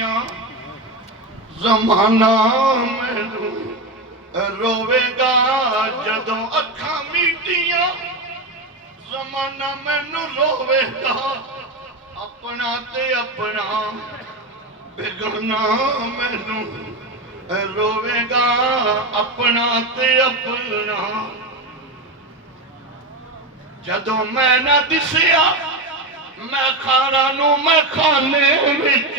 میٹیاں زمانہ مینوں روے گا جدوں اکھاں میٹیاں زمانہ مینوں روے گا اپنا تے اپنا بگڑنا مینوں روے گا اپنا تے اپنا جدوں میں نہ دسیا میں کھانا نو میں کھانے وچ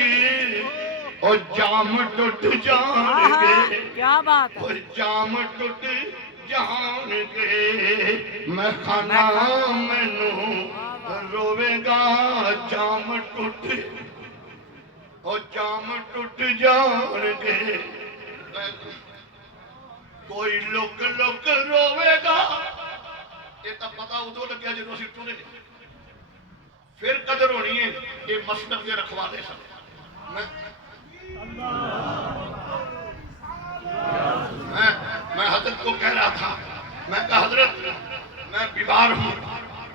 اور جام ٹوٹ جان گے کیا بات ہے اور جام ٹوٹ جان گے میں کھانا مینوں روے گا جام ٹوٹ اور جام ٹوٹ جان گے کوئی لوک لوک روے گا یہ تو پتا ادو لگیا جدو اسی ٹرے پھر قدر ہونی ہے یہ مسلک کے رکھوالے سن میں حضرت کو کہہ رہا تھا میں کہا حضرت میں بیمار ہوں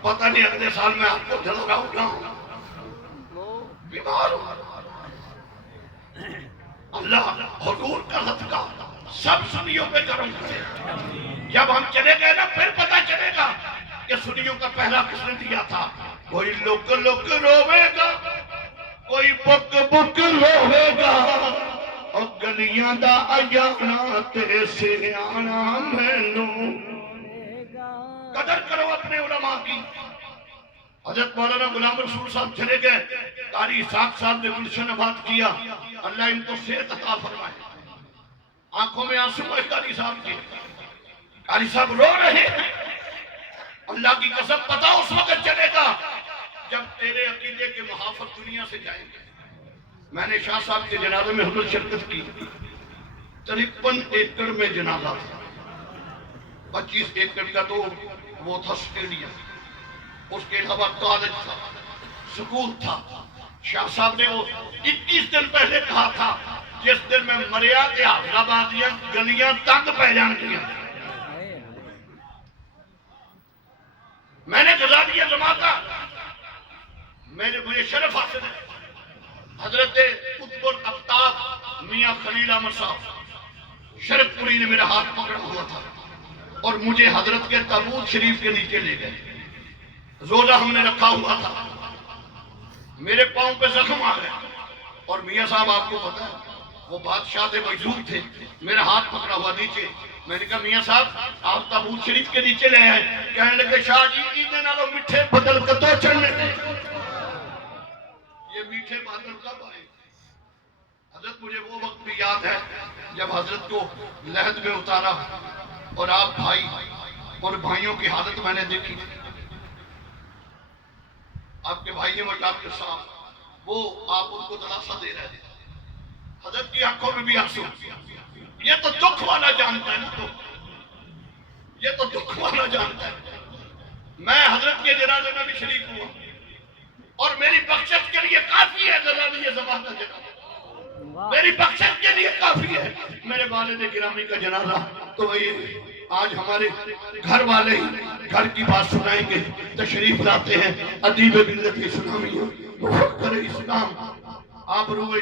پتہ نہیں اگلے سال میں آپ کو دل لگاؤں گا بیمار ہوں اللہ حضور کا صدقہ سب سنیوں پہ کرم کرے جب ہم چلے گئے نا پھر پتہ چلے گا کہ سنیوں کا پہلا کس نے دیا تھا کوئی لک لک روے گا کوئی بک بک روے گا اور گلیاں دا آیانا تے سیانا مینوں قدر کرو اپنے علماء کی حضرت مولانا غلام رسول صاحب چلے گئے قاری اسحاق صاحب نے گلشن بات کیا اللہ ان کو صحت عطا فرمائے آنکھوں میں آنسو ہے قاری صاحب کے قاری صاحب رو رہے ہیں اللہ کی قسم پتا اس وقت چلے گا جب تیرے عقیدے کے محافظ دنیا سے جائیں گے میں نے شاہ صاحب کے جنازے میں حضور شرکت کی 53 ایکڑ میں جنازہ تھا 25 ایکڑ کا تو وہ تھا سٹیڈیم اس کے علاوہ کالج تھا سکول تھا شاہ صاحب نے وہ 21 دن پہلے کہا تھا جس دن میں مریا تے حافظ آبادیاں گلیاں تنگ پہ جان گیا میں نے غزالی جماعتہ مجھے شرف حاصل ہے حضرت قطب الافطاب میاں خلیل احمد صاحب شرف پوری نے میرا ہاتھ پکڑا ہوا تھا اور مجھے حضرت کے تابوت شریف کے نیچے لے گئے روزہ ہم نے رکھا ہوا تھا میرے پاؤں پہ زخم آ گیا اور میاں صاحب آپ کو پتا ہے وہ بادشاہ تھے موجود تھے میرا ہاتھ پکڑا ہوا نیچے میں نے کہا میاں صاحب آپ تابوت شریف کے نیچے لے آئے کہنے لگے شاہ جی ایدے نالوں مٹھے بدل کتو چڑھنے تھے یہ میٹھے بادل کب آئے حضرت مجھے وہ وقت بھی یاد ہے جب حضرت کو لحد میں اتارا اور آپ بھائی اور بھائیوں کی حالت میں نے دیکھی آپ کے بھائی اور ڈاکٹر صاحب وہ آپ ان کو دلاسا دے رہے تھے حضرت کی آنکھوں میں بھی آنسو یہ تو دکھ والا جانتا ہے نا تو یہ تو دکھ والا جانتا ہے میں حضرت کے جنازے میں بھی شریک ہوا اور میری بخشش کے لیے کافی ہے غزالی زبان کا جنازہ میری بخشش کے لیے کافی ہے میرے والد گرامی کا جنازہ تو وہی آج ہمارے گھر والے ہی گھر کی بات سنائیں گے تشریف لاتے ہیں ادیب ملت اسلامی مفکر اسلام آپ روح